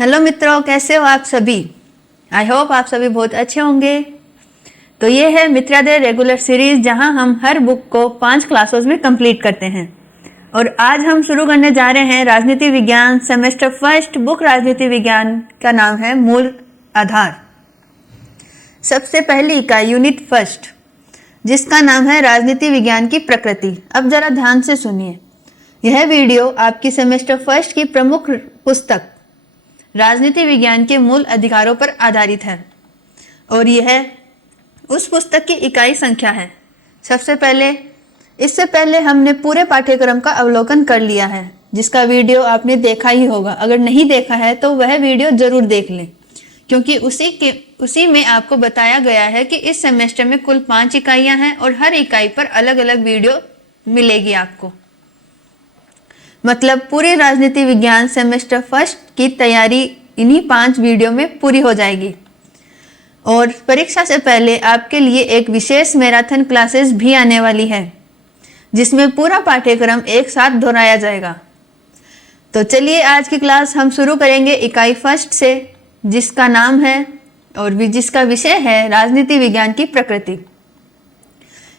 Hello मित्रों, कैसे हो आप सभी। आई होप आप सभी बहुत अच्छे होंगे। तो ये है मित्रादय रेगुलर सीरीज, जहां हम हर बुक को 5 क्लासेस में कंप्लीट करते हैं। और आज हम शुरू करने जा रहे हैं राजनीति विज्ञान सेमेस्टर फर्स्ट। बुक राजनीति विज्ञान का नाम है मूल आधार। सबसे पहली इकाई यूनिट फर्स्ट, जिसका नाम है राजनीति विज्ञान की प्रकृति। अब जरा ध्यान से सुनिए। यह वीडियो आपकी सेमेस्टर फर्स्ट की प्रमुख पुस्तक राजनीति विज्ञान के मूल अधिकारों पर आधारित है और यह उस पुस्तक की इकाई संख्या है। इससे पहले हमने पूरे पाठ्यक्रम का अवलोकन कर लिया है, जिसका वीडियो आपने देखा ही होगा। अगर नहीं देखा है तो वह वीडियो जरूर देख लें, क्योंकि उसी में आपको बताया गया है कि इस सेमेस्टर में कुल 5 इकाइयां हैं और हर इकाई पर अलग अलग वीडियो मिलेगी आपको। मतलब पूरी राजनीति विज्ञान सेमेस्टर फर्स्ट की तैयारी इन्हीं 5 वीडियो में पूरी हो जाएगी। और परीक्षा से पहले आपके लिए एक विशेष मैराथन क्लासेस भी आने वाली है, जिसमें पूरा पाठ्यक्रम एक साथ दोहराया जाएगा। तो चलिए आज की क्लास हम शुरू करेंगे इकाई फर्स्ट से, जिसका नाम है और जिसका विषय है राजनीति विज्ञान की प्रकृति।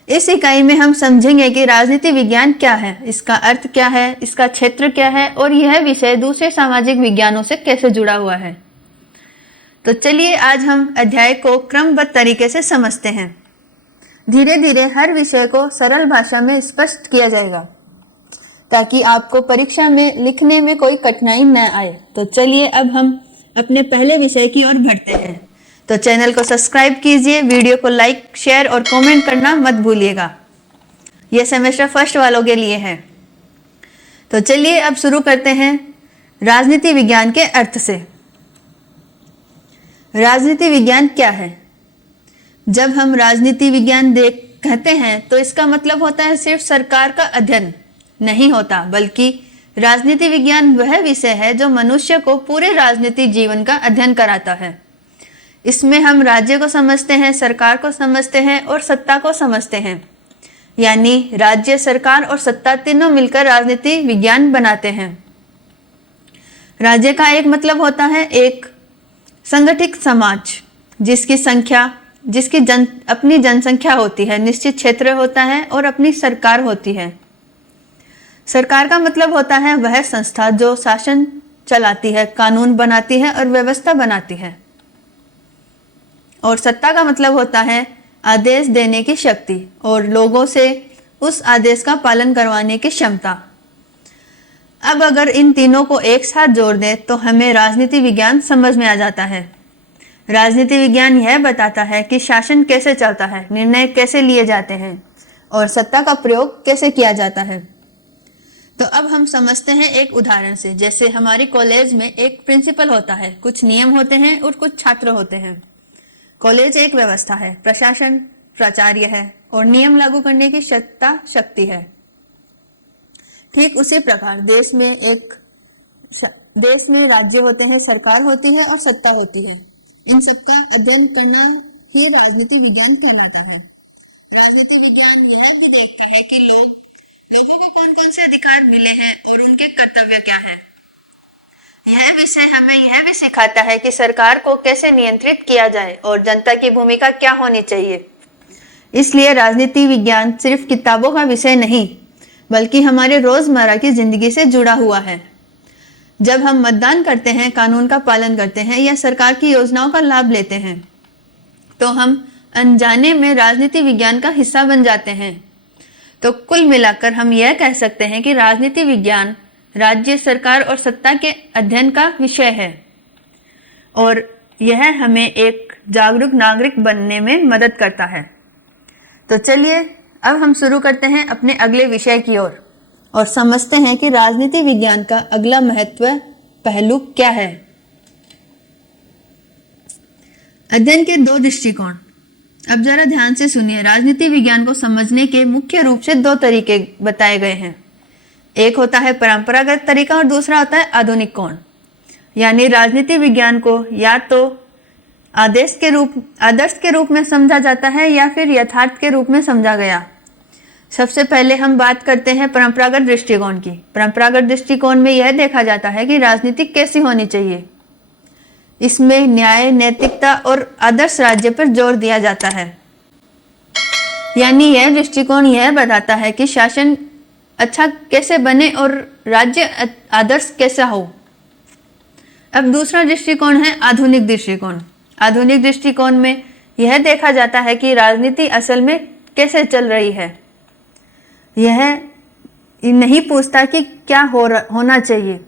इस इकाई में हम समझेंगे कि राजनीति विज्ञान क्या है, इसका अर्थ क्या है, इसका क्षेत्र क्या है और यह विषय दूसरे सामाजिक विज्ञानों से कैसे जुड़ा हुआ है। तो चलिए आज हम अध्याय को क्रमबद्ध तरीके से समझते हैं। धीरे धीरे हर विषय को सरल भाषा में स्पष्ट किया जाएगा, ताकि आपको परीक्षा में लिखने में कोई कठिनाई न आए। तो चलिए अब हम अपने पहले विषय की ओर बढ़ते हैं। तो चैनल को सब्सक्राइब कीजिए, वीडियो को लाइक, शेयर और कमेंट करना मत भूलिएगा। यह सेमेस्टर फर्स्ट वालों के लिए है। तो चलिए अब शुरू करते हैं राजनीति विज्ञान के अर्थ से। राजनीति विज्ञान क्या है? जब हम राजनीति विज्ञान कहते हैं तो इसका मतलब होता है सिर्फ सरकार का अध्ययन नहीं होता, बल्कि राजनीति विज्ञान वह विषय है जो मनुष्य को पूरे राजनीतिक जीवन का अध्ययन कराता है। इसमें हम राज्य को समझते हैं, सरकार को समझते हैं और सत्ता को समझते हैं। यानी राज्य, सरकार और सत्ता तीनों मिलकर राजनीति विज्ञान बनाते हैं। राज्य का एक मतलब होता है एक संगठित समाज, जिसकी अपनी जनसंख्या होती है, निश्चित क्षेत्र होता है और अपनी सरकार होती है। सरकार का मतलब होता है वह संस्था जो शासन चलाती है, कानून बनाती है और व्यवस्था बनाती है। और सत्ता का मतलब होता है आदेश देने की शक्ति और लोगों से उस आदेश का पालन करवाने की क्षमता। अब अगर इन तीनों को एक साथ जोड़ दें तो हमें राजनीति विज्ञान समझ में आ जाता है। राजनीति विज्ञान यह बताता है कि शासन कैसे चलता है, निर्णय कैसे लिए जाते हैं और सत्ता का प्रयोग कैसे किया जाता है। तो अब हम समझते हैं एक उदाहरण से। जैसे हमारी कॉलेज में एक प्रिंसिपल होता है, कुछ नियम होते हैं और कुछ छात्र होते हैं। कॉलेज एक व्यवस्था है, प्रशासन प्राचार्य है और नियम लागू करने की शक्ति है। ठीक उसी प्रकार देश में राज्य होते हैं, सरकार होती है और सत्ता होती है। इन सबका अध्ययन करना ही राजनीति विज्ञान कहलाता है। राजनीति विज्ञान यह भी देखता है कि लोगों को कौन कौन से अधिकार मिले हैं और उनके कर्तव्य क्या है। यह विषय हमें यह भी सिखाता है कि सरकार को कैसे नियंत्रित किया जाए और जनता की भूमिका क्या होनी चाहिए। इसलिए राजनीति विज्ञान सिर्फ किताबों का विषय नहीं, बल्कि हमारे रोजमर्रा की जिंदगी से जुड़ा हुआ है। जब हम मतदान करते हैं, कानून का पालन करते हैं या सरकार की योजनाओं का लाभ लेते हैं, तो हम अनजाने में राजनीति विज्ञान का हिस्सा बन जाते हैं। तो कुल मिलाकर हम यह कह सकते हैं कि राजनीति विज्ञान राज्य, सरकार और सत्ता के अध्ययन का विषय है और यह हमें एक जागरूक नागरिक बनने में मदद करता है। तो चलिए अब हम शुरू करते हैं अपने अगले विषय की ओर और समझते हैं कि राजनीति विज्ञान का अगला महत्व पहलू क्या है। अध्ययन के 2 दृष्टिकोण। अब जरा ध्यान से सुनिए। राजनीति विज्ञान को समझने के मुख्य रूप से 2 तरीके बताए गए हैं। एक होता है परंपरागत तरीका और दूसरा होता है आधुनिक कोण। यानी राजनीति विज्ञान को या तो आदर्श के रूप में समझा जाता है या फिर यथार्थ के रूप में समझा गया। सबसे पहले हम बात करते हैं परंपरागत दृष्टिकोण की। परंपरागत दृष्टिकोण में यह देखा जाता है कि राजनीति कैसी होनी चाहिए। इसमें न्याय, नैतिकता और आदर्श राज्य पर जोर दिया जाता है। यानी यह दृष्टिकोण यह बताता है कि शासन अच्छा कैसे बने और राज्य आदर्श कैसा हो। अब दूसरा दृष्टिकोण है आधुनिक दृष्टिकोण। आधुनिक दृष्टिकोण में यह देखा जाता है कि राजनीति असल में कैसे चल रही है। यह नहीं पूछता कि क्या होना चाहिए,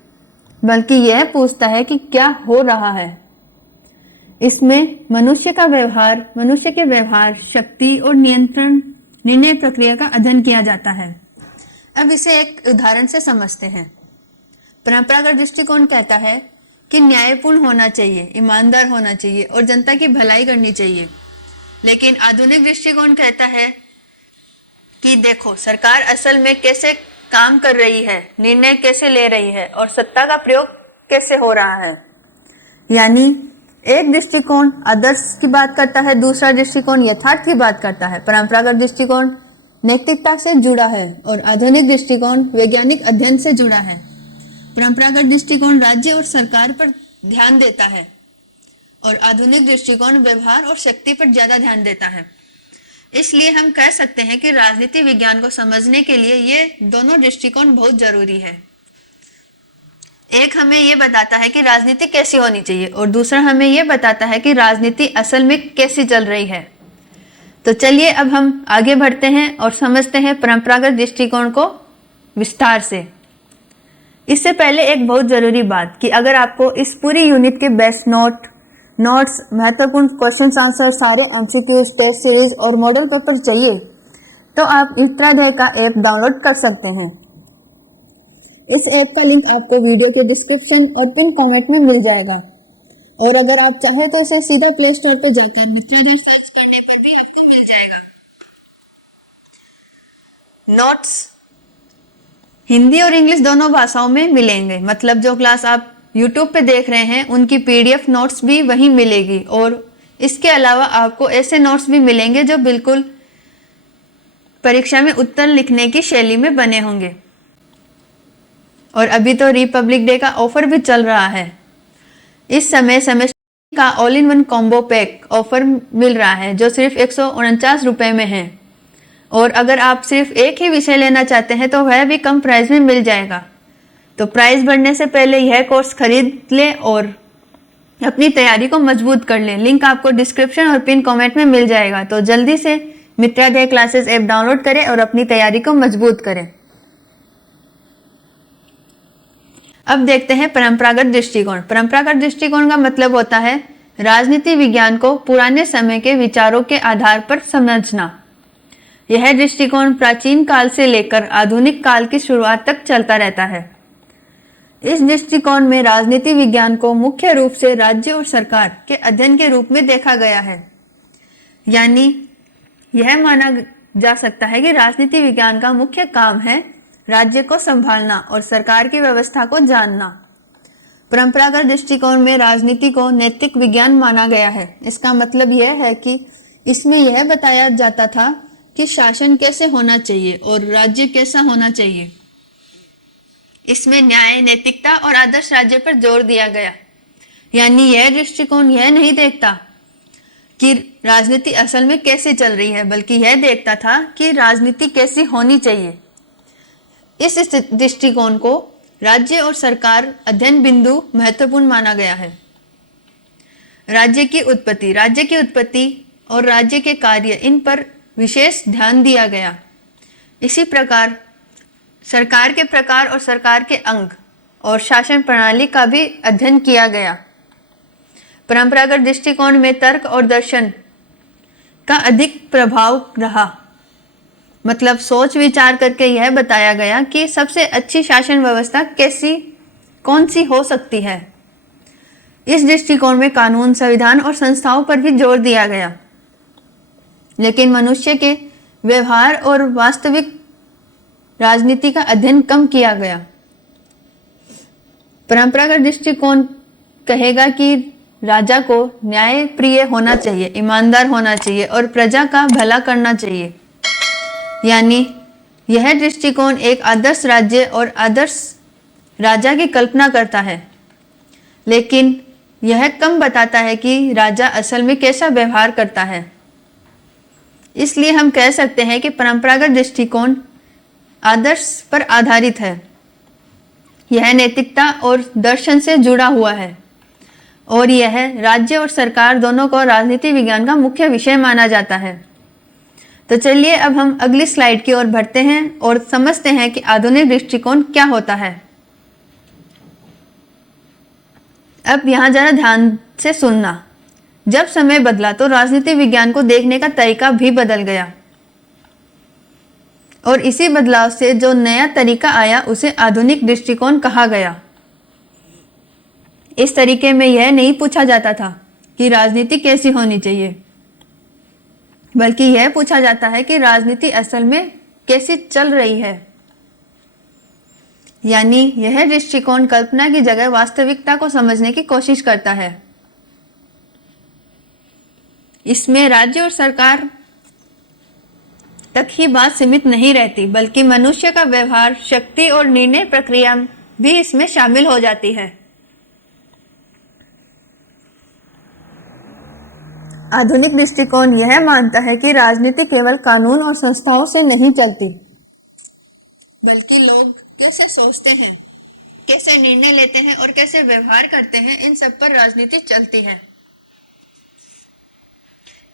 बल्कि यह पूछता है कि क्या हो रहा है। इसमें मनुष्य के व्यवहार, शक्ति और नियंत्रण, निर्णय प्रक्रिया का अध्ययन किया जाता है। अब इसे एक उदाहरण से समझते हैं। परंपरागत दृष्टिकोण कहता है कि न्यायपूर्ण होना चाहिए, ईमानदार होना चाहिए और जनता की भलाई करनी चाहिए। लेकिन आधुनिक दृष्टिकोण कहता है कि देखो सरकार असल में कैसे काम कर रही है, निर्णय कैसे ले रही है और सत्ता का प्रयोग कैसे हो रहा है। यानी एक दृष्टिकोण आदर्श की बात करता है, दूसरा दृष्टिकोण यथार्थ की बात करता है। परंपरागत दृष्टिकोण नैतिकता से जुड़ा है और आधुनिक दृष्टिकोण वैज्ञानिक अध्ययन से जुड़ा है। परंपरागत दृष्टिकोण राज्य और सरकार पर ध्यान देता है और आधुनिक दृष्टिकोण व्यवहार और शक्ति पर ज्यादा ध्यान देता है। इसलिए हम कह सकते हैं कि राजनीति विज्ञान को समझने के लिए ये दोनों दृष्टिकोण बहुत जरूरी है। एक हमें ये बताता है कि राजनीति कैसी होनी चाहिए और दूसरा हमें ये बताता है कि राजनीति असल में कैसी चल रही है। तो चलिए अब हम आगे बढ़ते हैं और समझते हैं परंपरागत दृष्टिकोण को विस्तार से। इससे पहले एक बहुत जरूरी बात कि अगर आपको इस पूरी यूनिट के बेस्ट नोट्स, महत्वपूर्ण क्वेश्चन आंसर, सारे एमसीक्यूज, टेस्ट सीरीज और मॉडल पेपर चाहिए तो आप मित्राध्याय का ऐप डाउनलोड कर सकते हैं। इस ऐप का लिंक आपको वीडियो के डिस्क्रिप्शन और पिन कमेंट में मिल जाएगा। और अगर आप चाहो तो इसे सीधा प्ले स्टोर पर जाकर मित्राध्याय सर्च करने पर भी आपको मिल जाएगा। नोट्स हिंदी और इंग्लिश दोनों भाषाओं में मिलेंगे। मतलब जो क्लास आप YouTube पे देख रहे हैं उनकी PDF नोट्स भी वहीं मिलेगी और इसके अलावा आपको ऐसे नोट्स भी मिलेंगे जो बिल्कुल परीक्षा में उत्तर लिखने की शैली में बने होंगे। और अभी तो रिपब्लिक डे का ऑफर भी चल रहा है। इस समय सेमेस्टर का all in one combo pack offer मिल रहा है जो सिर्फ 149 रुपए में है। और अगर आप सिर्फ एक ही विषय लेना चाहते हैं तो वह भी कम प्राइस में मिल जाएगा। तो प्राइस बढ़ने से पहले यह कोर्स खरीद लें और अपनी तैयारी को मजबूत कर लें। लिंक आपको डिस्क्रिप्शन और पिन कमेंट में मिल जाएगा। तो जल्दी से मित्राध्याय क्लासेस ऐप डाउनलोड करें और अपनी तैयारी को मजबूत करें। अब देखते हैं परंपरागत दृष्टिकोण। परंपरागत दृष्टिकोण का मतलब होता है राजनीति विज्ञान को पुराने समय के विचारों के आधार पर समझना। यह दृष्टिकोण प्राचीन काल से लेकर आधुनिक काल की शुरुआत तक चलता रहता है। इस दृष्टिकोण में राजनीति विज्ञान को मुख्य रूप से राज्य और सरकार के अध्ययन के रूप में देखा गया है। यानी यह माना जा सकता है कि राजनीति विज्ञान का मुख्य काम है राज्य को संभालना और सरकार की व्यवस्था को जानना। परंपरागत दृष्टिकोण में राजनीति को नैतिक विज्ञान माना गया है। इसका मतलब यह है कि इसमें यह बताया जाता था कि शासन कैसे होना चाहिए और राज्य कैसा होना चाहिए। इसमें न्याय, नैतिकता और आदर्श राज्य पर जोर दिया गया। यानी यह दृष्टिकोण यह नहीं देखता कि राजनीति असल में कैसे चल रही है, बल्कि यह देखता था कि राजनीति कैसी होनी चाहिए। इस दृष्टिकोण को राज्य और सरकार अध्ययन बिंदु महत्वपूर्ण माना गया है। राज्य की उत्पत्ति और राज्य के कार्य, इन पर विशेष ध्यान दिया गया। इसी प्रकार सरकार के प्रकार और सरकार के अंग और शासन प्रणाली का भी अध्ययन किया गया। परंपरागत दृष्टिकोण में तर्क और दर्शन का अधिक प्रभाव रहा। मतलब सोच विचार करके यह बताया गया कि सबसे अच्छी शासन व्यवस्था कौन सी हो सकती है। इस दृष्टिकोण में कानून, संविधान और संस्थाओं पर भी जोर दिया गया। लेकिन मनुष्य के व्यवहार और वास्तविक राजनीति का अध्ययन कम किया गया। परंपरागत दृष्टिकोण कहेगा कि राजा को न्यायप्रिय होना चाहिए, ईमानदार होना चाहिए और प्रजा का भला करना चाहिए। यानी यह दृष्टिकोण एक आदर्श राज्य और आदर्श राजा की कल्पना करता है। लेकिन यह कम बताता है कि राजा असल में कैसा व्यवहार करता है। इसलिए हम कह सकते हैं कि परंपरागत दृष्टिकोण आदर्श पर आधारित है। यह नैतिकता और दर्शन से जुड़ा हुआ है और यह राज्य और सरकार दोनों को राजनीति विज्ञान का मुख्य विषय माना जाता है। तो चलिए अब हम अगली स्लाइड की ओर बढ़ते हैं और समझते हैं कि आधुनिक दृष्टिकोण क्या होता है। अब यहाँ जरा ध्यान से सुनना। जब समय बदला तो राजनीति विज्ञान को देखने का तरीका भी बदल गया और इसी बदलाव से जो नया तरीका आया उसे आधुनिक दृष्टिकोण कहा गया। इस तरीके में यह नहीं पूछा जाता था कि राजनीति कैसी होनी चाहिए, बल्कि यह पूछा जाता है कि राजनीति असल में कैसी चल रही है। यानी यह दृष्टिकोण कल्पना की जगह वास्तविकता को समझने की कोशिश करता है। इसमें राज्य और सरकार तक ही बात सीमित नहीं रहती, बल्कि मनुष्य का व्यवहार, शक्ति और निर्णय प्रक्रिया भी इसमें शामिल हो जाती है। आधुनिक दृष्टिकोण यह मानता है कि राजनीति केवल कानून और संस्थाओं से नहीं चलती, बल्कि लोग कैसे सोचते हैं, कैसे निर्णय लेते हैं और कैसे व्यवहार करते हैं, इन सब पर राजनीति चलती है।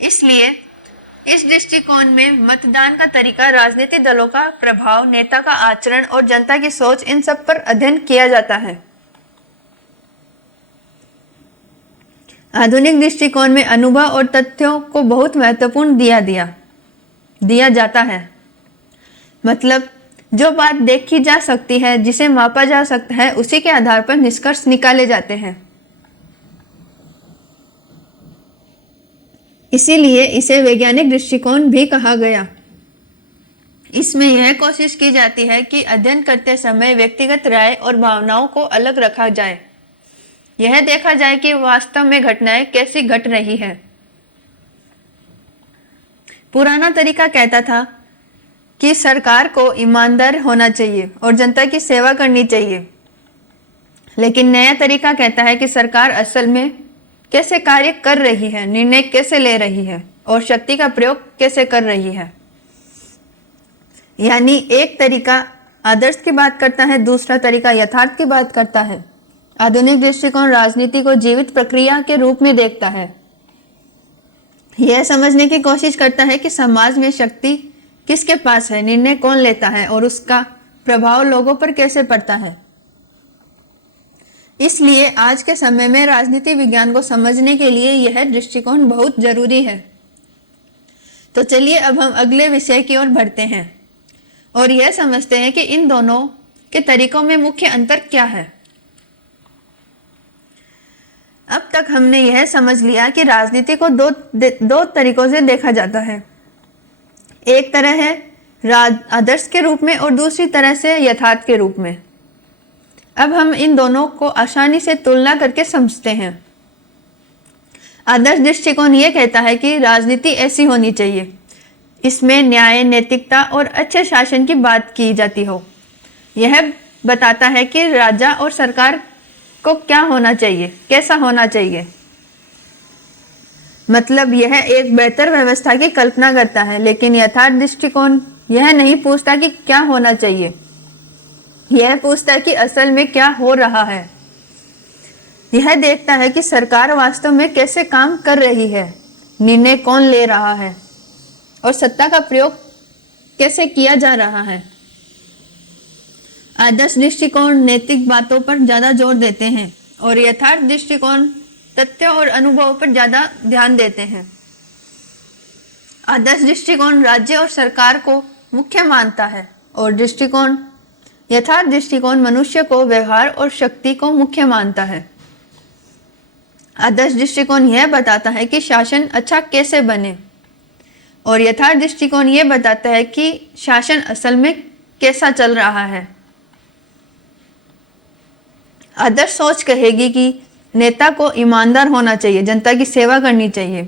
इसलिए इस दृष्टिकोण में मतदान का तरीका, राजनीतिक दलों का प्रभाव, नेता का आचरण और जनता की सोच, इन सब पर अध्ययन किया जाता है। आधुनिक दृष्टिकोण में अनुभव और तथ्यों को बहुत महत्वपूर्ण दिया जाता है। मतलब जो बात देखी जा सकती है, जिसे मापा जा सकता है, उसी के आधार पर निष्कर्ष निकाले जाते हैं। इसीलिए इसे वैज्ञानिक दृष्टिकोण भी कहा गया। इसमें यह कोशिश की जाती है कि अध्ययन करते समय व्यक्तिगत राय और भावनाओं को अलग रखा जाए। यह देखा जाए कि वास्तव में घटनाएं कैसी घट रही है। पुराना तरीका कहता था कि सरकार को ईमानदार होना चाहिए और जनता की सेवा करनी चाहिए, लेकिन नया तरीका कहता है कि सरकार असल में कैसे कार्य कर रही है, निर्णय कैसे ले रही है और शक्ति का प्रयोग कैसे कर रही है। यानी एक तरीका आदर्श की बात करता है, दूसरा तरीका यथार्थ की बात करता है। आधुनिक दृष्टिकोण राजनीति को जीवित प्रक्रिया के रूप में देखता है। यह समझने की कोशिश करता है कि समाज में शक्ति किसके पास है, निर्णय कौन लेता है और उसका प्रभाव लोगों पर कैसे पड़ता है। इसलिए आज के समय में राजनीति विज्ञान को समझने के लिए यह दृष्टिकोण बहुत जरूरी है। तो चलिए अब हम अगले विषय की ओर बढ़ते हैं और यह समझते हैं कि इन दोनों के तरीकों में मुख्य अंतर क्या है। अब तक हमने यह समझ लिया कि राजनीति को दो तरीकों से देखा जाता है। एक तरह है आदर्श के रूप में और दूसरी तरह से यथार्थ के रूप में। अब हम इन दोनों को आसानी से तुलना करके समझते हैं। आदर्श दृष्टिकोण यह कहता है कि राजनीति ऐसी होनी चाहिए, इसमें न्याय, नैतिकता और अच्छे शासन की बात की जाती हो। यह बताता है कि राजा और सरकार को क्या होना चाहिए, कैसा होना चाहिए। मतलब यह एक बेहतर व्यवस्था की कल्पना करता है। लेकिन यथार्थ दृष्टिकोण यह नहीं पूछता कि क्या होना चाहिए, यह पूछता है कि असल में क्या हो रहा है। यह देखता है कि सरकार वास्तव में कैसे काम कर रही है, निर्णय कौन ले रहा है और सत्ता का प्रयोग कैसे किया जा रहा है। आदर्श दृष्टिकोण नैतिक बातों पर ज्यादा जोर देते हैं और यथार्थ दृष्टिकोण तथ्यों और अनुभवों पर ज्यादा ध्यान देते हैं। आदर्श दृष्टिकोण राज्य और सरकार को मुख्य मानता है और यथार्थ दृष्टिकोण मनुष्य को, व्यवहार और शक्ति को मुख्य मानता है। आदर्श दृष्टिकोण यह बताता है कि शासन अच्छा कैसे बने और यथार्थ दृष्टिकोण यह बताता है कि शासन असल में कैसा चल रहा है। आदर्श सोच कहेगी कि नेता को ईमानदार होना चाहिए, जनता की सेवा करनी चाहिए।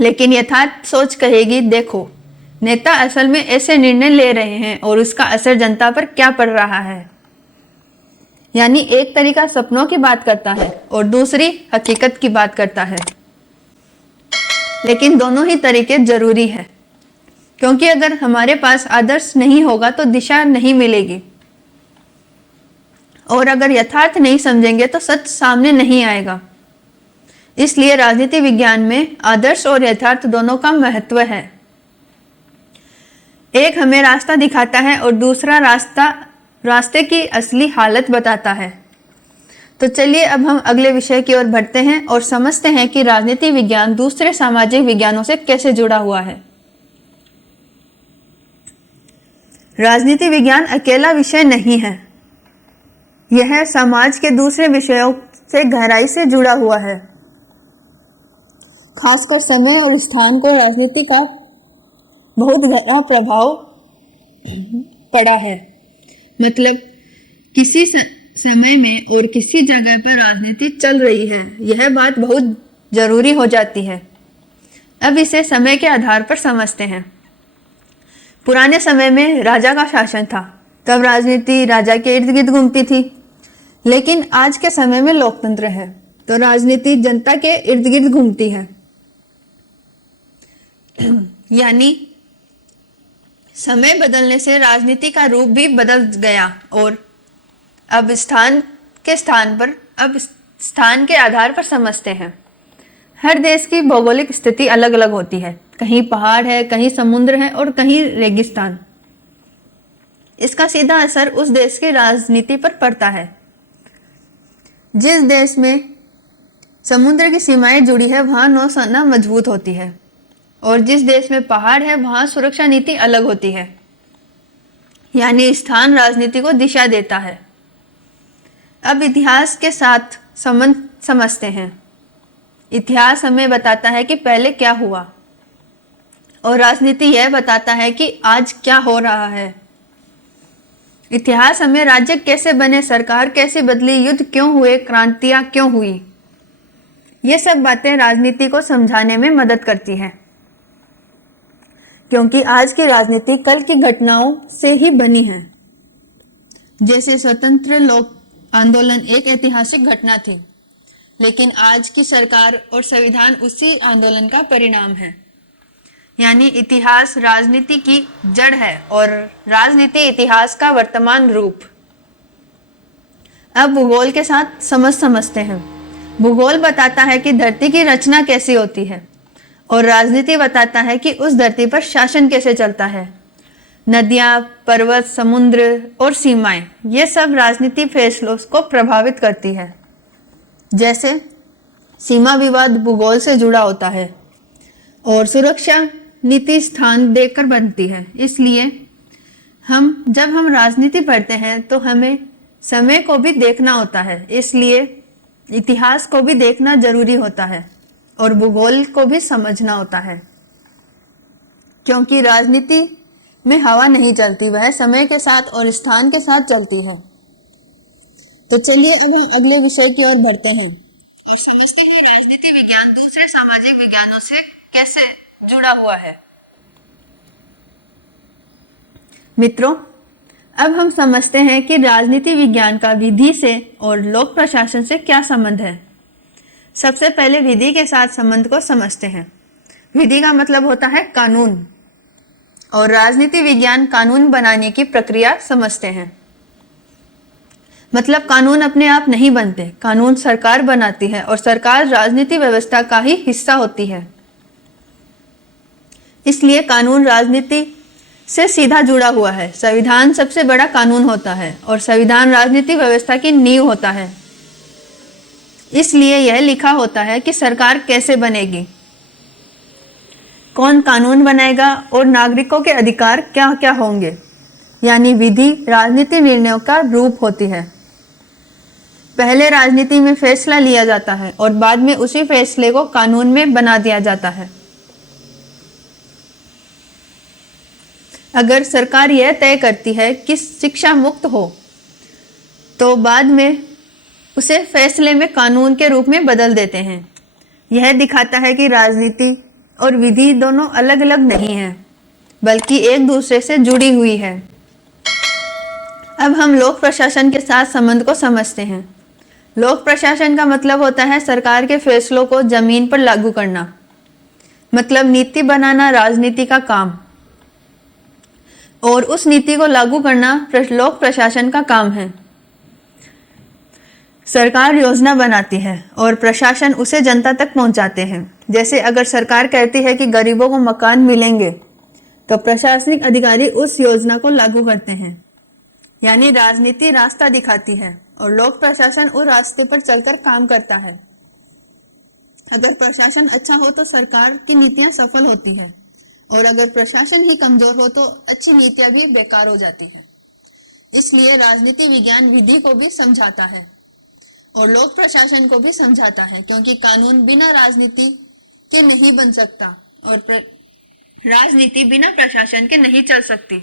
लेकिन यथार्थ सोच कहेगी, देखो नेता असल में ऐसे निर्णय ले रहे हैं और उसका असर जनता पर क्या पड़ रहा है। यानी एक तरीका सपनों की बात करता है और दूसरी हकीकत की बात करता है। लेकिन दोनों ही तरीके जरूरी है, क्योंकि अगर हमारे पास आदर्श नहीं होगा तो दिशा नहीं मिलेगी, और अगर यथार्थ नहीं समझेंगे तो सच सामने नहीं आएगा। इसलिए राजनीति विज्ञान में आदर्श और यथार्थ दोनों का महत्व है। एक हमें रास्ता दिखाता है और दूसरा रास्ते की असली हालत बताता है। तो चलिए अब हम अगले विषय की ओर बढ़ते हैं और समझते हैं कि राजनीति विज्ञान दूसरे सामाजिक विज्ञानों से कैसे जुड़ा हुआ है। राजनीति विज्ञान अकेला विषय नहीं है, यह समाज के दूसरे विषयों से गहराई से जुड़ा हुआ है। खासकर समय और स्थान को राजनीति का बहुत गहरा प्रभाव पड़ा है। मतलब किसी समय में और किसी जगह पर राजनीति चल रही है, यह बात बहुत जरूरी हो जाती है। अब इसे समय के आधार पर समझते हैं। पुराने समय में राजा का शासन था, तब राजनीति राजा के इर्द गिर्द घूमती थी। लेकिन आज के समय में लोकतंत्र है, तो राजनीति जनता के इर्द गिर्द घूमती है। यानी समय बदलने से राजनीति का रूप भी बदल गया और अब स्थान के आधार पर समझते हैं। हर देश की भौगोलिक स्थिति अलग अलग होती है, कहीं पहाड़ है, कहीं समुद्र है और कहीं रेगिस्तान। इसका सीधा असर उस देश की राजनीति पर पड़ता है। जिस देश में समुद्र की सीमाएं जुड़ी है वहां नौसेना मजबूत होती है, और जिस देश में पहाड़ है वहां सुरक्षा नीति अलग होती है। यानी स्थान राजनीति को दिशा देता है। अब इतिहास के साथ संबंध समझते हैं। इतिहास हमें बताता है कि पहले क्या हुआ, और राजनीति यह बताता है कि आज क्या हो रहा है। इतिहास हमें राज्य कैसे बने, सरकार कैसे बदली, युद्ध क्यों हुए, क्रांतियां क्यों हुई, ये सब बातें राजनीति को समझाने में मदद करती हैं। क्योंकि आज की राजनीति कल की घटनाओं से ही बनी है। जैसे स्वतंत्र लोक आंदोलन एक ऐतिहासिक घटना थी, लेकिन आज की सरकार और संविधान उसी आंदोलन का परिणाम है। यानी इतिहास राजनीति की जड़ है और राजनीति इतिहास का वर्तमान रूप। अब भूगोल के साथ समझते हैं। भूगोल बताता है कि धरती की रचना कैसी होती है, और राजनीति बताता है कि उस धरती पर शासन कैसे चलता है। नदियां, पर्वत, समुद्र और सीमाएं, ये सब राजनीति फैसलों को प्रभावित करती है। जैसे सीमा विवाद भूगोल से जुड़ा होता है, और सुरक्षा नीति स्थान देखकर बनती है। इसलिए जब हम राजनीति पढ़ते हैं तो हमें समय को भी देखना होता है, इसलिए इतिहास को भी देखना जरूरी होता है और भूगोल को भी समझना होता है। क्योंकि राजनीति में हवा नहीं चलती, वह समय के साथ और स्थान के साथ चलती है। तो चलिए अब हम अगले विषय की ओर बढ़ते हैं और समझते हैं राजनीति विज्ञान दूसरे सामाजिक विज्ञानों से कैसे जुड़ा हुआ है। मित्रों, अब हम समझते हैं कि राजनीति विज्ञान का विधि से और लोक प्रशासन से क्या संबंध है। सबसे पहले विधि के साथ संबंध को समझते हैं। विधि का मतलब होता है कानून, और राजनीति विज्ञान कानून बनाने की प्रक्रिया समझते हैं। मतलब कानून अपने आप नहीं बनते, कानून सरकार बनाती है और सरकार राजनीति व्यवस्था का ही हिस्सा होती है। इसलिए कानून राजनीति से सीधा जुड़ा हुआ है। संविधान सबसे बड़ा कानून होता है और संविधान राजनीति व्यवस्था की नींव होता है। इसलिए यह लिखा होता है कि सरकार कैसे बनेगी, कौन कानून बनाएगा और नागरिकों के अधिकार क्या क्या होंगे। यानी विधि राजनीति निर्णयों का रूप होती है। पहले राजनीति में फैसला लिया जाता है और बाद में उसी फैसले को कानून में बना दिया जाता है। अगर सरकार यह तय करती है कि शिक्षा मुक्त हो, तो बाद में उसे फैसले में कानून के रूप में बदल देते हैं। यह दिखाता है कि राजनीति और विधि दोनों अलग अलग नहीं हैं, बल्कि एक दूसरे से जुड़ी हुई है। अब हम लोक प्रशासन के साथ संबंध को समझते हैं। लोक प्रशासन का मतलब होता है सरकार के फैसलों को जमीन पर लागू करना, मतलब नीति बनाना राजनीति का काम, और उस नीति को लागू करना लोक प्रशासन का काम है। सरकार योजना बनाती है और प्रशासन उसे जनता तक पहुंचाते हैं। जैसे अगर सरकार कहती है कि गरीबों को मकान मिलेंगे, तो प्रशासनिक अधिकारी उस योजना को लागू करते हैं। यानी राजनीति रास्ता दिखाती है और लोक प्रशासन उस रास्ते पर चलकर काम करता है। अगर प्रशासन अच्छा हो तो सरकार की नीतियां सफल होती है, और अगर प्रशासन ही कमजोर हो तो अच्छी नीतियां भी बेकार हो जाती है। इसलिए राजनीति विज्ञान विधि को भी समझाता है और लोक प्रशासन को भी समझाता है, क्योंकि कानून बिना राजनीति के नहीं बन सकता और राजनीति बिना प्रशासन के नहीं चल सकती।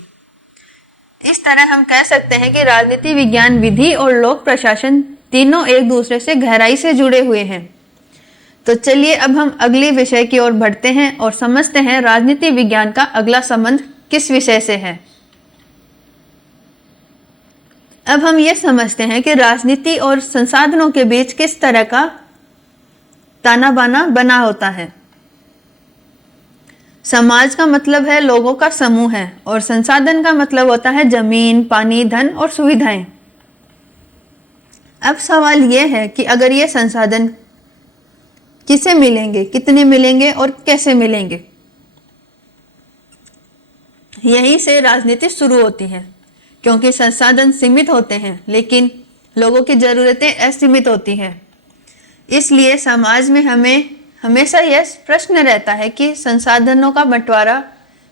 इस तरह हम कह सकते हैं कि राजनीति विज्ञान विधि और लोक प्रशासन तीनों एक दूसरे से गहराई से जुड़े हुए हैं। तो चलिए अब हम अगले विषय की ओर बढ़ते हैं और समझते हैं राजनीति विज्ञान का अगला संबंध किस विषय से है। अब हम ये समझते हैं कि राजनीति और संसाधनों के बीच किस तरह का ताना बाना बना होता है। समाज का मतलब है लोगों का समूह है और संसाधन का मतलब होता है जमीन, पानी, धन और सुविधाएं। अब सवाल यह है कि अगर ये संसाधन किसे मिलेंगे, कितने मिलेंगे और कैसे मिलेंगे। यहीं से राजनीति शुरू होती है, क्योंकि संसाधन सीमित होते हैं लेकिन लोगों की जरूरतें असीमित होती हैं। इसलिए समाज में हमें हमेशा यह प्रश्न रहता है कि संसाधनों का बंटवारा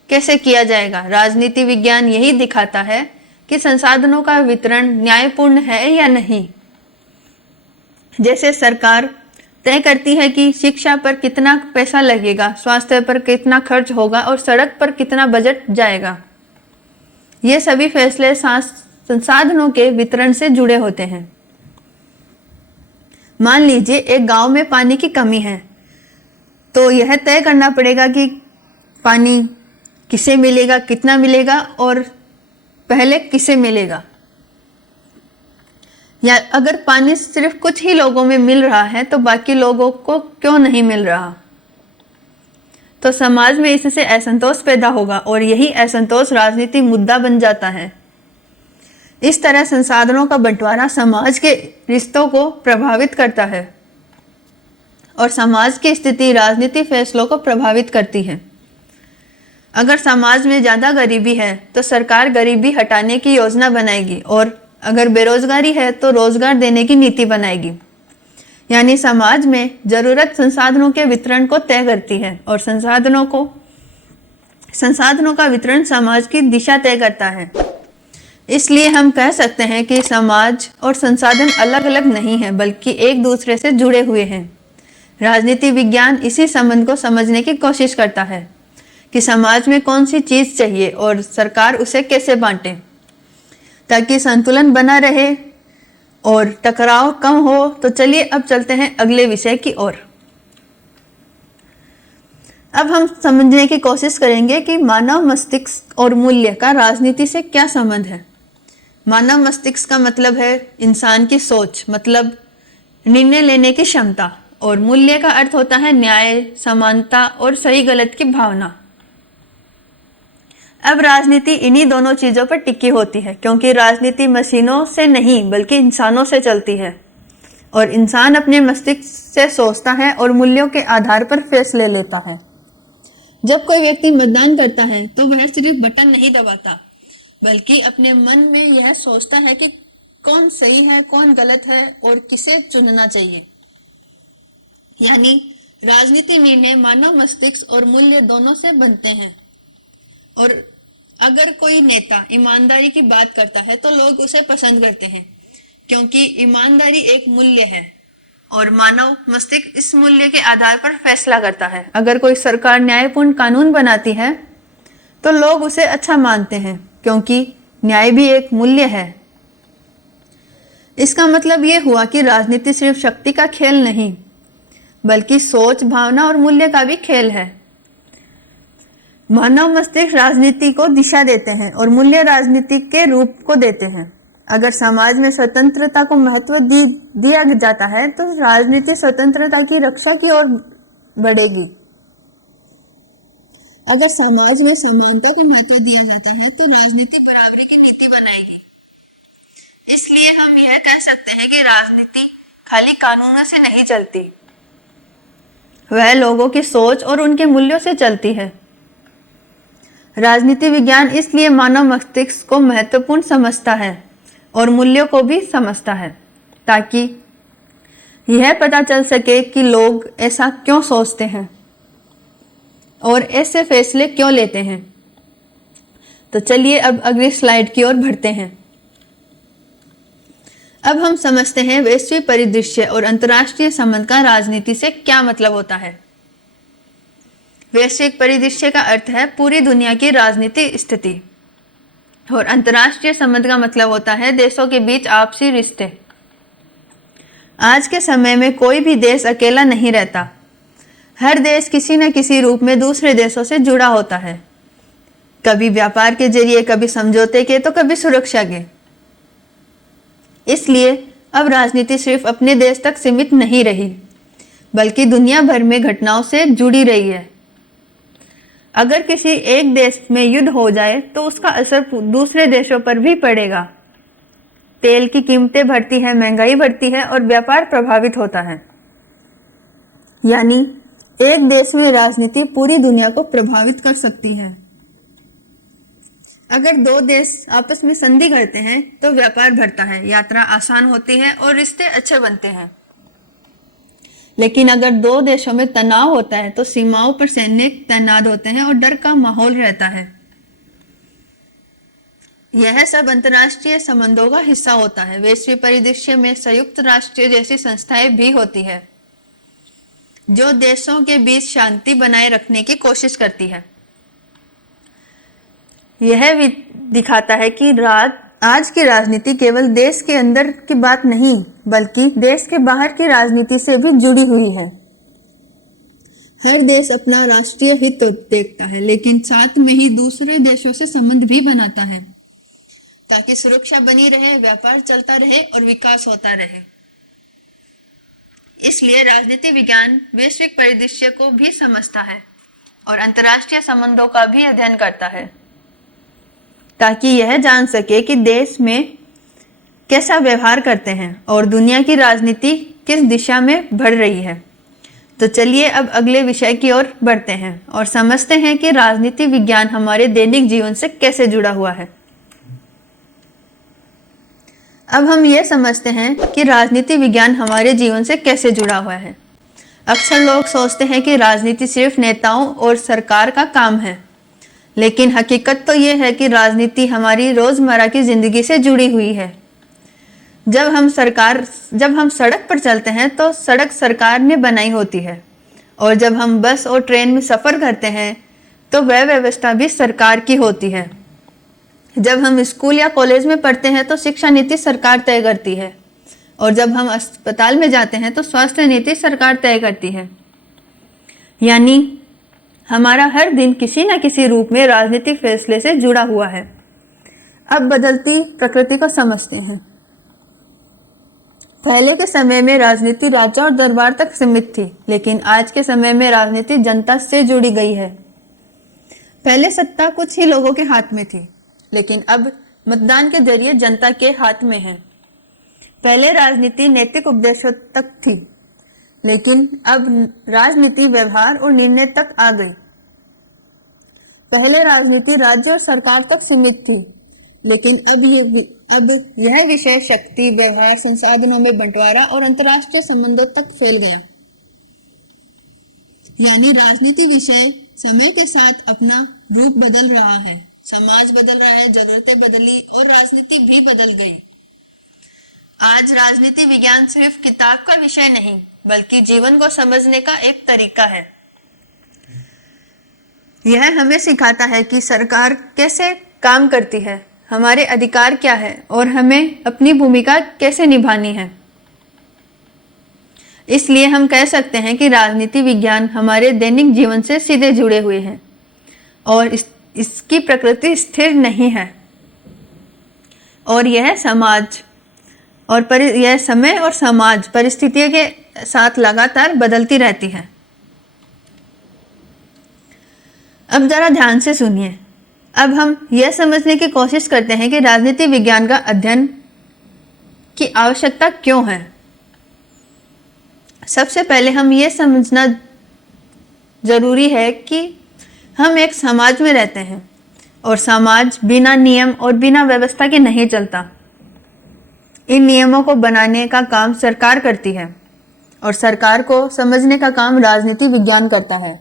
कैसे किया जाएगा। राजनीति विज्ञान यही दिखाता है कि संसाधनों का वितरण न्यायपूर्ण है या नहीं। जैसे सरकार तय करती है कि शिक्षा पर कितना पैसा लगेगा, स्वास्थ्य पर कितना खर्च होगा और सड़क पर कितना बजट जाएगा। ये सभी फैसले संसाधनों के वितरण से जुड़े होते हैं। मान लीजिए एक गांव में पानी की कमी है, तो यह तय करना पड़ेगा कि पानी किसे मिलेगा, कितना मिलेगा और पहले किसे मिलेगा। या अगर पानी सिर्फ कुछ ही लोगों में मिल रहा है तो बाकी लोगों को क्यों नहीं मिल रहा। तो समाज में इससे असंतोष पैदा होगा और यही असंतोष राजनीति मुद्दा बन जाता है। इस तरह संसाधनों का बंटवारा समाज के रिश्तों को प्रभावित करता है और समाज की स्थिति राजनीतिक फैसलों को प्रभावित करती है। अगर समाज में ज़्यादा गरीबी है तो सरकार गरीबी हटाने की योजना बनाएगी, और अगर बेरोजगारी है तो रोजगार देने की नीति बनाएगी। यानी समाज में जरूरत संसाधनों के वितरण को तय करती है और संसाधनों का वितरण समाज की दिशा तय करता है। इसलिए हम कह सकते हैं कि समाज और संसाधन अलग अलग नहीं है, बल्कि एक दूसरे से जुड़े हुए हैं। राजनीति विज्ञान इसी संबंध को समझने की कोशिश करता है कि समाज में कौन सी चीज चाहिए और सरकार उसे कैसे बांटे ताकि संतुलन बना रहे और टकराव कम हो। तो चलिए अब चलते हैं अगले विषय की ओर। अब हम समझने की कोशिश करेंगे कि मानव मस्तिष्क और मूल्य का राजनीति से क्या संबंध है। मानव मस्तिष्क का मतलब है इंसान की सोच, मतलब निर्णय लेने की क्षमता, और मूल्य का अर्थ होता है न्याय, समानता और सही गलत की भावना। अब राजनीति इन्हीं दोनों चीजों पर टिकी होती है, क्योंकि राजनीति मशीनों से नहीं बल्कि इंसानों से चलती है और इंसान अपने मस्तिष्क से सोचता है और मूल्यों के आधार पर फैसले लेता है। जब कोई व्यक्ति मतदान करता है तो वह सिर्फ बटन नहीं दबाता, बल्कि अपने मन में यह सोचता है कि कौन सही है, कौन गलत है और किसे चुनना चाहिए। यानी राजनीति निर्णय मानव मस्तिष्क और मूल्य दोनों से बनते हैं। और अगर कोई नेता ईमानदारी की बात करता है तो लोग उसे पसंद करते हैं, क्योंकि ईमानदारी एक मूल्य है और मानव मस्तिष्क इस मूल्य के आधार पर फैसला करता है। अगर कोई सरकार न्यायपूर्ण कानून बनाती है तो लोग उसे अच्छा मानते हैं, क्योंकि न्याय भी एक मूल्य है। इसका मतलब ये हुआ कि राजनीति सिर्फ शक्ति का खेल नहीं, बल्कि सोच, भावना और मूल्य का भी खेल है। मानव मस्तिष्क राजनीति को दिशा देते हैं और मूल्य राजनीति के रूप को देते हैं। अगर समाज में स्वतंत्रता को महत्व दिया जाता है तो राजनीति स्वतंत्रता की रक्षा की ओर बढ़ेगी। अगर समाज में समानता को महत्व दिया जाता है तो राजनीति बराबरी की नीति बनाएगी। इसलिए हम यह कह सकते हैं कि राजनीति खाली कानूनों से नहीं चलती, वह लोगों की सोच और उनके मूल्यों से चलती है। राजनीति विज्ञान इसलिए मानव मस्तिष्क को महत्वपूर्ण समझता है और मूल्यों को भी समझता है, ताकि यह पता चल सके कि लोग ऐसा क्यों सोचते हैं और ऐसे फैसले क्यों लेते हैं। तो चलिए अब अगली स्लाइड की ओर बढ़ते हैं। अब हम समझते हैं वैश्विक परिदृश्य और अंतर्राष्ट्रीय संबंध का राजनीति से क्या मतलब होता है। वैश्विक परिदृश्य का अर्थ है पूरी दुनिया की राजनीतिक स्थिति और अंतर्राष्ट्रीय संबंध का मतलब होता है देशों के बीच आपसी रिश्ते। आज के समय में कोई भी देश अकेला नहीं रहता। हर देश किसी न किसी रूप में दूसरे देशों से जुड़ा होता है, कभी व्यापार के जरिए, कभी समझौते के, तो कभी सुरक्षा के। इसलिए अब राजनीति सिर्फ अपने देश तक सीमित नहीं रही, बल्कि दुनिया भर में घटनाओं से जुड़ी रही है। अगर किसी एक देश में युद्ध हो जाए तो उसका असर दूसरे देशों पर भी पड़ेगा। तेल की कीमतें बढ़ती हैं, महंगाई बढ़ती है और व्यापार प्रभावित होता है। यानी एक देश में राजनीति पूरी दुनिया को प्रभावित कर सकती है। अगर दो देश आपस में संधि करते हैं तो व्यापार बढ़ता है, यात्रा आसान होती है और रिश्ते अच्छे बनते हैं। लेकिन अगर दो देशों में तनाव होता है तो सीमाओं पर सैनिक तैनात होते हैं और डर का माहौल रहता है। यह सब अंतर्राष्ट्रीय संबंधों का हिस्सा होता है। वैश्विक परिदृश्य में संयुक्त राष्ट्र जैसी संस्थाएं भी होती है जो देशों के बीच शांति बनाए रखने की कोशिश करती है। यह भी दिखाता है कि आज की राजनीति केवल देश के अंदर की बात नहीं, बल्कि देश के बाहर की राजनीति से भी जुड़ी हुई है। हर देश अपना राष्ट्रीय हित तो देखता है, लेकिन साथ में ही दूसरे देशों से संबंध भी बनाता है, ताकि सुरक्षा बनी रहे, व्यापार चलता रहे और विकास होता रहे। इसलिए राजनीति विज्ञान वैश्विक परिदृश्य को भी समझता है और अंतर्राष्ट्रीय संबंधों का भी अध्ययन करता है, ताकि यह जान सके कि देश में कैसा व्यवहार करते हैं और दुनिया की राजनीति किस दिशा में बढ़ रही है। तो चलिए अब अगले विषय की ओर बढ़ते हैं और समझते हैं कि राजनीति विज्ञान हमारे दैनिक जीवन से कैसे जुड़ा हुआ है। अब हम ये समझते हैं कि राजनीति विज्ञान हमारे जीवन से कैसे जुड़ा हुआ है। अक्सर लोग सोचते हैं कि राजनीति सिर्फ नेताओं और सरकार का काम है, लेकिन हकीकत तो ये है कि राजनीति हमारी रोजमर्रा की जिंदगी से जुड़ी हुई है। जब हम सड़क पर चलते हैं तो सड़क सरकार ने बनाई होती है, और जब हम बस और ट्रेन में सफर करते हैं तो वह व्यवस्था भी सरकार की होती है। जब हम स्कूल या कॉलेज में पढ़ते हैं तो शिक्षा नीति सरकार तय करती है, और जब हम अस्पताल में जाते हैं तो स्वास्थ्य नीति सरकार तय करती है। यानी हमारा हर दिन किसी न किसी रूप में राजनीतिक फैसले से जुड़ा हुआ है। अब बदलती प्रकृति को समझते हैं। पहले के समय में राजनीति राजा और दरबार तक सीमित थी, लेकिन आज के समय में राजनीति जनता से जुड़ी गई है। पहले सत्ता कुछ ही लोगों के हाथ में थी, लेकिन अब मतदान के जरिए जनता के हाथ में है। पहले राजनीति नैतिक उपदेशों तक थी, लेकिन अब राजनीति व्यवहार और निर्णय तक आ गई। पहले राजनीति राज्य और सरकार तक सीमित थी, लेकिन अब यह विषय शक्ति, व्यवहार, संसाधनों में बंटवारा और अंतर्राष्ट्रीय संबंधों तक फैल गया। यानी राजनीति विषय समय के साथ अपना रूप बदल रहा है। समाज बदल रहा है, जरूरतें बदली और राजनीति भी बदल गई। आज राजनीति विज्ञान सिर्फ किताब का विषय नहीं, बल्कि जीवन को समझने का एक तरीका है। यह हमें सिखाता है कि सरकार कैसे काम करती है, हमारे अधिकार क्या है और हमें अपनी भूमिका कैसे निभानी है। इसलिए हम कह सकते हैं कि राजनीति विज्ञान हमारे दैनिक जीवन से सीधे जुड़े हुए हैं और इसकी प्रकृति स्थिर नहीं है। और यह यह समय और समाज परिस्थितियों के साथ लगातार बदलती रहती है। अब जरा ध्यान से सुनिए। अब हम यह समझने की कोशिश करते हैं कि राजनीति विज्ञान का अध्ययन की आवश्यकता क्यों है। सबसे पहले हम यह समझना जरूरी है कि हम एक समाज में रहते हैं और समाज बिना नियम और बिना व्यवस्था के नहीं चलता। इन नियमों को बनाने का काम सरकार करती है और सरकार को समझने का काम राजनीति विज्ञान करता है।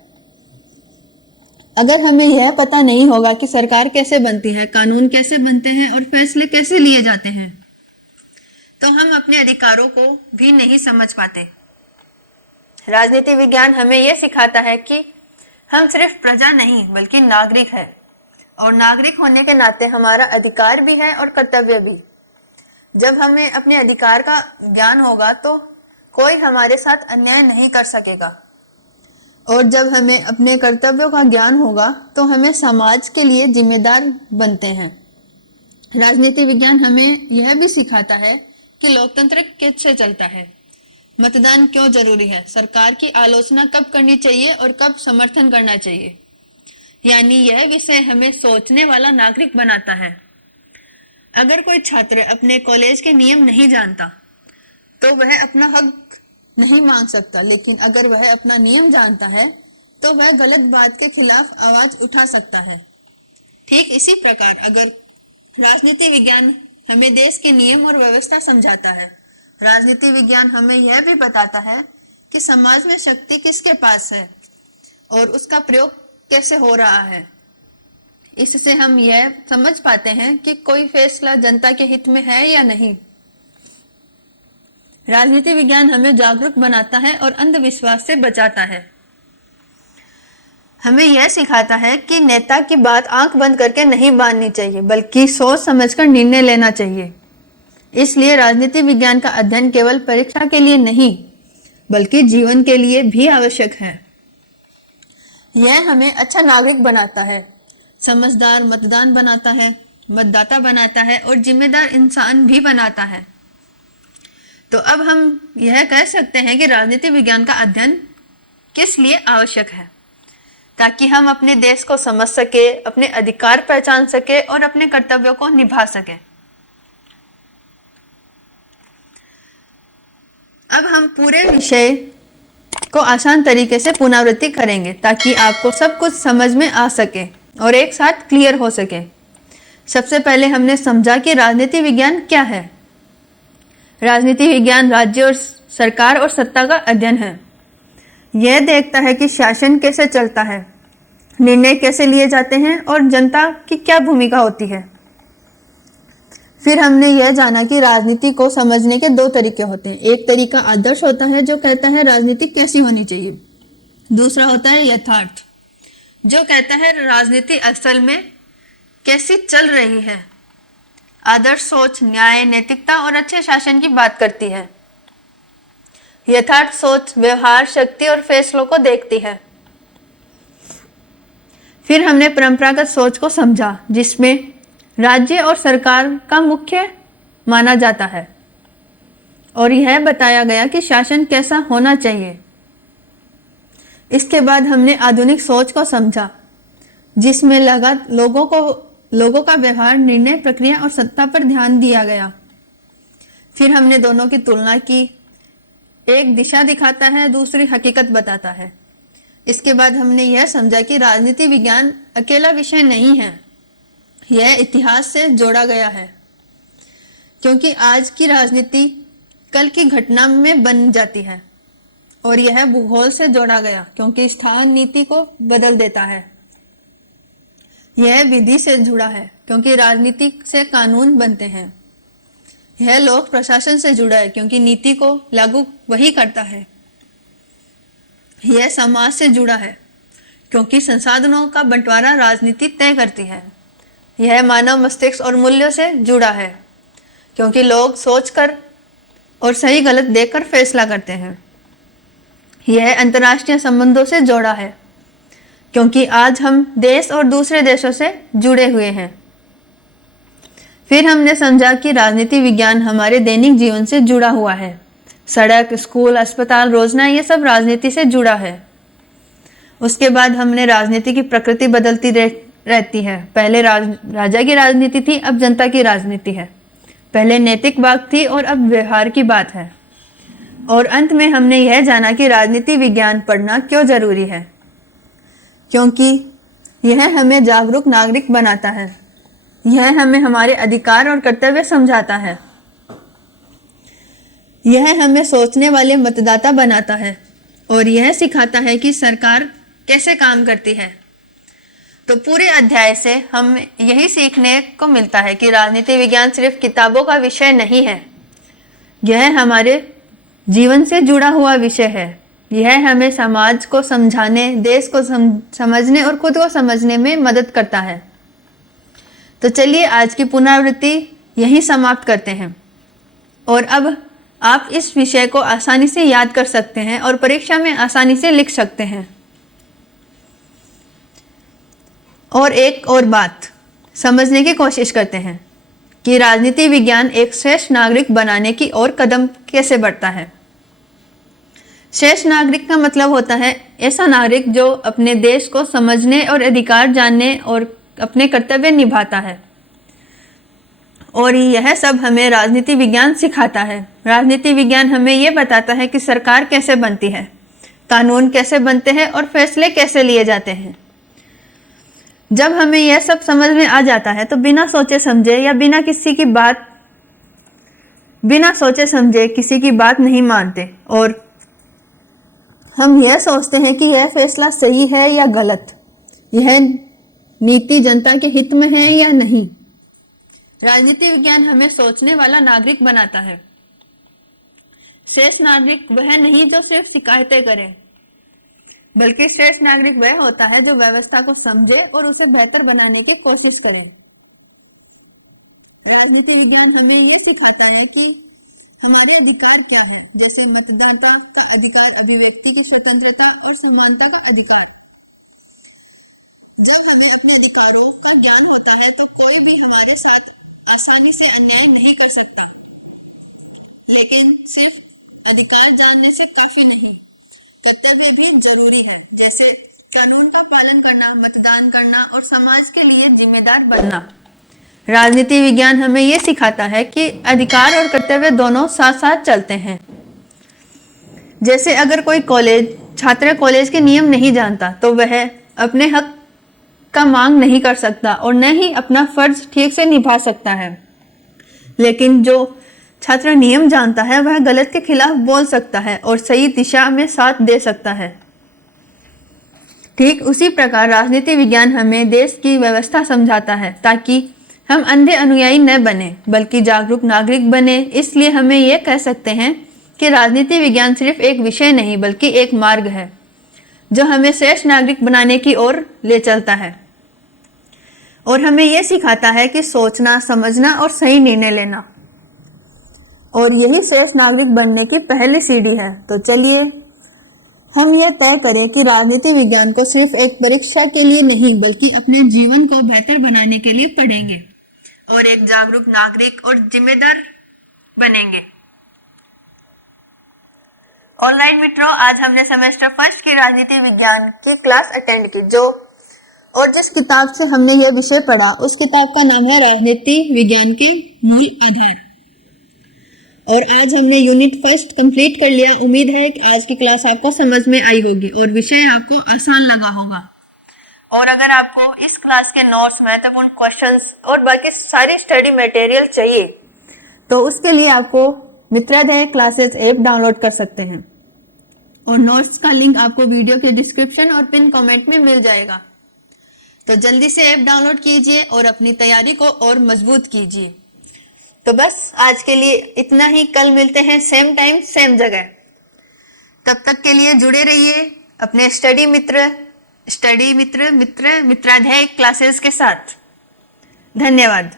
अगर हमें यह पता नहीं होगा कि सरकार कैसे बनती है, कानून कैसे बनते हैं और फैसले कैसे लिए जाते हैं, तो हम अपने अधिकारों को भी नहीं समझ पाते। राजनीति विज्ञान हमें यह सिखाता है कि हम सिर्फ प्रजा नहीं बल्कि नागरिक है और नागरिक होने के नाते हमारा अधिकार भी है और कर्तव्य भी। जब हमें अपने अधिकार का ज्ञान होगा तो कोई हमारे साथ अन्याय नहीं कर सकेगा और जब हमें अपने कर्तव्यों का ज्ञान होगा तो हमें समाज के लिए जिम्मेदार बनते हैं। राजनीति विज्ञान हमें यह भी सिखाता है कि लोकतंत्र कैसे चलता है, मतदान क्यों जरूरी है, सरकार की आलोचना कब करनी चाहिए और कब समर्थन करना चाहिए। यानी यह विषय हमें सोचने वाला नागरिक बनाता है। अगर कोई छात्र अपने कॉलेज के नियम नहीं जानता तो वह अपना हक नहीं मांग सकता, लेकिन अगर वह अपना नियम जानता है तो वह गलत बात के खिलाफ आवाज उठा सकता है। ठीक इसी प्रकार अगर राजनीति विज्ञान हमें देश के नियम और व्यवस्था समझाता है, राजनीति विज्ञान हमें यह भी बताता है कि समाज में शक्ति किसके पास है और उसका प्रयोग कैसे हो रहा है। इससे हम यह समझ पाते हैं कि कोई फैसला जनता के हित में है या नहीं। राजनीति विज्ञान हमें जागरूक बनाता है और अंधविश्वास से बचाता है। हमें यह सिखाता है कि नेता की बात आंख बंद करके नहीं माननी चाहिए बल्कि सोच समझकर निर्णय लेना चाहिए। इसलिए राजनीति विज्ञान का अध्ययन केवल परीक्षा के लिए नहीं बल्कि जीवन के लिए भी आवश्यक है। यह हमें अच्छा नागरिक बनाता है, समझदार मतदान बनाता है, मतदाता बनाता है और जिम्मेदार इंसान भी बनाता है। तो अब हम यह कह सकते हैं कि राजनीति विज्ञान का अध्ययन किस लिए आवश्यक है, ताकि हम अपने देश को समझ सके, अपने अधिकार पहचान सके और अपने कर्तव्यों को निभा सके। अब हम पूरे विषय को आसान तरीके से पुनरावृत्ति करेंगे ताकि आपको सब कुछ समझ में आ सके और एक साथ क्लियर हो सके। सबसे पहले हमने समझा कि राजनीति विज्ञान क्या है। राजनीति विज्ञान राज्य और सरकार और सत्ता का अध्ययन है। यह देखता है कि शासन कैसे चलता है, निर्णय कैसे लिए जाते हैं और जनता की क्या भूमिका होती है। फिर हमने यह जाना कि राजनीति को समझने के दो तरीके होते हैं। एक तरीका आदर्श होता है जो कहता है राजनीति कैसी होनी चाहिए। दूसरा होता है यथार्थ जो कहता है राजनीति असल में कैसी चल रही है। आदर्श सोच न्याय, नैतिकता और अच्छे शासन की बात करती है। यथार्थ सोच व्यवहार, शक्ति और फैसलों को देखती है। फिर हमने परंपरागत सोच को समझा जिसमें राज्य और सरकार का मुख्य माना जाता है और यह बताया गया कि शासन कैसा होना चाहिए। इसके बाद हमने आधुनिक सोच को समझा जिसमें लोगों का व्यवहार, निर्णय प्रक्रिया और सत्ता पर ध्यान दिया गया। फिर हमने दोनों की तुलना की, एक दिशा दिखाता है, दूसरी हकीकत बताता है। इसके बाद हमने यह समझा कि राजनीति विज्ञान अकेला विषय नहीं है, यह इतिहास से जोड़ा गया है क्योंकि आज की राजनीति कल की घटना में बन जाती है और यह भूगोल से जोड़ा गया क्योंकि स्थान नीति को बदल देता है। यह विधि से जुड़ा है क्योंकि राजनीति से कानून बनते हैं। यह लोक प्रशासन से जुड़ा है क्योंकि नीति को लागू वही करता है। यह समाज से जुड़ा है क्योंकि संसाधनों का बंटवारा राजनीति तय करती है। यह मानव मस्तिष्क और मूल्यों से जुड़ा है क्योंकि लोग सोचकर और सही गलत देखकर फैसला करते हैं। यह अंतर्राष्ट्रीय संबंधों से जोड़ा है क्योंकि आज हम देश और दूसरे देशों से जुड़े हुए हैं। फिर हमने समझा कि राजनीति विज्ञान हमारे दैनिक जीवन से जुड़ा हुआ है। सड़क, स्कूल, अस्पताल, रोजगार, ये सब राजनीति से जुड़ा है। उसके बाद हमने राजनीति की प्रकृति बदलती रहती है। पहले राजा की राजनीति थी, अब जनता की राजनीति है। पहले नैतिक बात थी और अब व्यवहार की बात है। और अंत में हमने यह जाना कि राजनीति विज्ञान पढ़ना क्यों जरूरी है, क्योंकि यह हमें जागरूक नागरिक बनाता है। यह हमें हमारे अधिकार और कर्तव्य समझाता है। यह हमें सोचने वाले मतदाता बनाता है और यह सिखाता है कि सरकार कैसे काम करती है। तो पूरे अध्याय से हम यही सीखने को मिलता है कि राजनीति विज्ञान सिर्फ किताबों का विषय नहीं है, यह हमारे जीवन से जुड़ा हुआ विषय है। यह हमें समाज को समझाने, देश को समझने और खुद को समझने में मदद करता है। तो चलिए आज की पुनरावृत्ति यहीं समाप्त करते हैं और अब आप इस विषय को आसानी से याद कर सकते हैं और परीक्षा में आसानी से लिख सकते हैं। और एक और बात समझने की कोशिश करते हैं कि राजनीति विज्ञान एक श्रेष्ठ नागरिक बनाने की ओर कदम कैसे बढ़ता है। श्रेष्ठ नागरिक का मतलब होता है ऐसा नागरिक जो अपने देश को समझने और अधिकार जानने और अपने कर्तव्य निभाता है। और यह सब हमें राजनीति विज्ञान सिखाता है। राजनीति विज्ञान हमें यह बताता है कि सरकार कैसे बनती है, कानून कैसे बनते हैं और फैसले कैसे लिए जाते हैं। जब हमें यह सब समझ में आ जाता है तो बिना सोचे समझे या बिना सोचे समझे किसी की बात नहीं मानते और हम यह सोचते हैं कि यह फैसला सही है या गलत, यह नीति जनता के हित में है या नहीं। राजनीति विज्ञान हमें सोचने वाला नागरिक बनाता है। श्रेष्ठ नागरिक वह नहीं जो सिर्फ शिकायतें करे, बल्कि श्रेष्ठ नागरिक वह होता है जो व्यवस्था को समझे और उसे बेहतर बनाने की कोशिश करे। राजनीति विज्ञान हमें यह सिखाता है कि हमारे अधिकार क्या है, जैसे मतदाता का अधिकार, अभिव्यक्ति की स्वतंत्रता और समानता का अधिकार। जब हमें अपने अधिकारों का ज्ञान होता है तो कोई भी हमारे साथ आसानी से अन्याय नहीं कर सकता। लेकिन सिर्फ अधिकार जानने से काफी नहीं, कर्तव्य भी जरूरी है, जैसे कानून का पालन करना, मतदान करना और समाज के लिए जिम्मेदार बनना। राजनीति विज्ञान हमें यह सिखाता है कि अधिकार और कर्तव्य दोनों साथ साथ चलते हैं। जैसे अगर कोई छात्र कॉलेज के नियम नहीं जानता तो वह अपने हक का मांग नहीं कर सकता और न ही अपना फर्ज ठीक से निभा सकता है। लेकिन जो छात्र नियम जानता है वह गलत के खिलाफ बोल सकता है और सही दिशा में साथ दे सकता है। ठीक उसी प्रकार राजनीति विज्ञान हमें देश की व्यवस्था समझाता है ताकि हम अंधे अनुयायी न बने बल्कि जागरूक नागरिक बने। इसलिए हमें यह कह सकते हैं कि राजनीति विज्ञान सिर्फ एक विषय नहीं बल्कि एक मार्ग है जो हमें श्रेष्ठ नागरिक बनाने की ओर ले चलता है और हमें यह सिखाता है कि सोचना, समझना और सही निर्णय लेना। और यही श्रेष्ठ नागरिक बनने की पहली सीढ़ी है। तो चलिए हम यह तय करें कि राजनीति विज्ञान को सिर्फ एक परीक्षा के लिए नहीं बल्कि अपने जीवन को बेहतर बनाने के लिए पढ़ेंगे और एक जागरूक नागरिक और जिम्मेदार बनेंगे। ऑलराइट मित्रों, आज हमने सेमेस्टर फर्स्ट की राजनीति विज्ञान की क्लास अटेंड की। जिस किताब से हमने यह विषय पढ़ा उस किताब का नाम है राजनीति विज्ञान के मूल आधार। और आज हमने यूनिट फर्स्ट कंप्लीट कर लिया। उम्मीद है कि आज की क्लास आपको समझ में आई होगी और विषय आपको आसान लगा होगा। और अगर आपको इस क्लास के नोट्स, महत्वपूर्ण क्वेश्चंस और बाकी सारी स्टडी मटेरियल चाहिए तो उसके लिए आपको मित्राध्याय क्लासेस ऐप डाउनलोड कर सकते हैं और नोट्स का लिंक आपको वीडियो के डिस्क्रिप्शन और पिन कमेंट में मिल जाएगा। तो जल्दी से ऐप डाउनलोड कीजिए और अपनी तैयारी को और मजबूत कीजिए। तो बस आज के लिए इतना ही। कल मिलते हैं सेम टाइम सेम जगह। तब तक के लिए जुड़े रहिए अपने मित्राध्याय क्लासेस के साथ। धन्यवाद।